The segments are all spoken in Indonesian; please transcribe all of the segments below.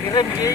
Kirim ki.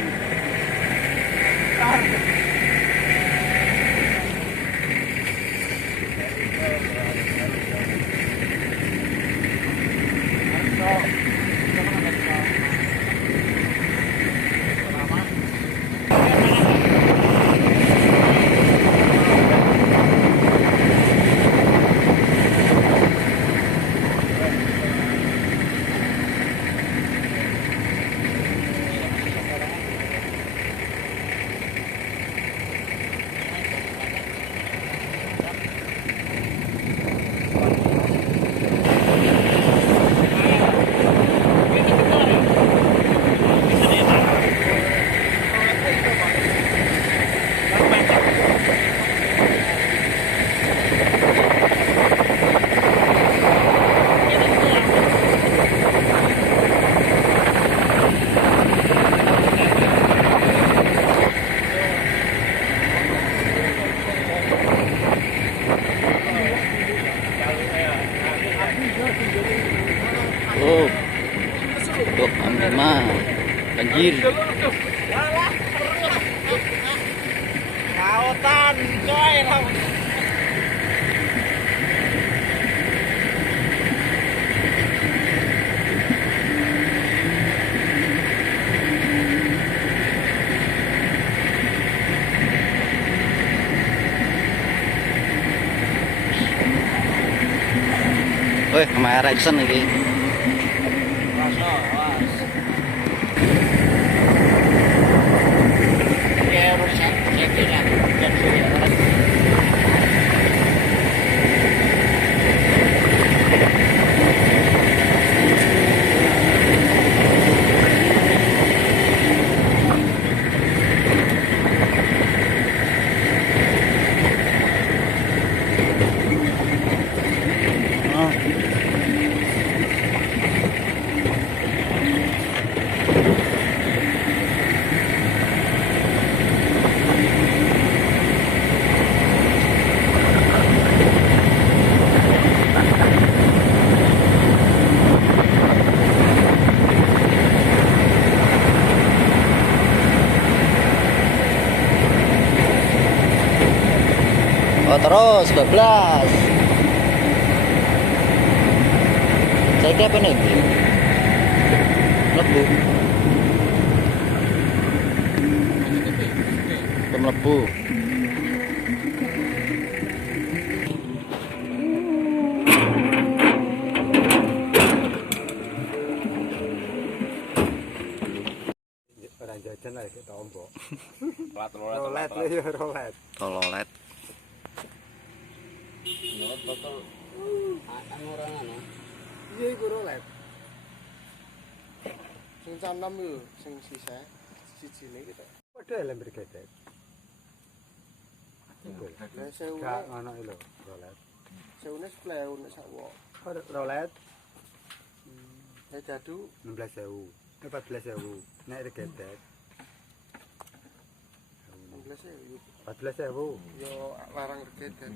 Oh, tuh mah banjir. Lautan coy lah. Woi, sama Erickson lagi. Oh, terus 12. Saya kira apa nih? Lebu. Lebu. Orang jajan lah kita ombok. Rolet ya rolet. Tololet. botol orang ana. Iya iku rolet. Sing sanem yo, sing sisa sijine iki to. Padha lem bergetek. Lah sewu. Gak ono lho rolet. Sewune sepleun sak wok. Rolet. Ya jadu 16.000. 14.000. Nek regetek. 14.000. Yo larang regetek.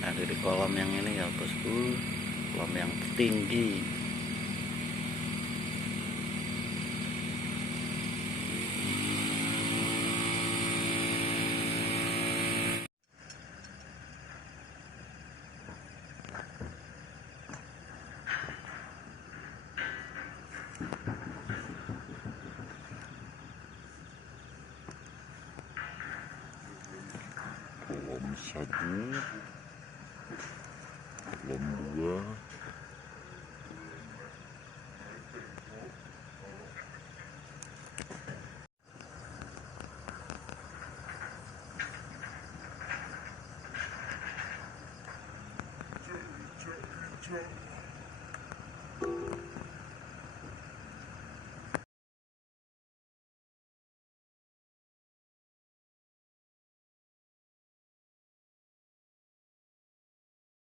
Ada di kolam yang ini ya bosku, kolam yang tinggi. Kolam satu, kolam dua, hijau, hijau, hijau.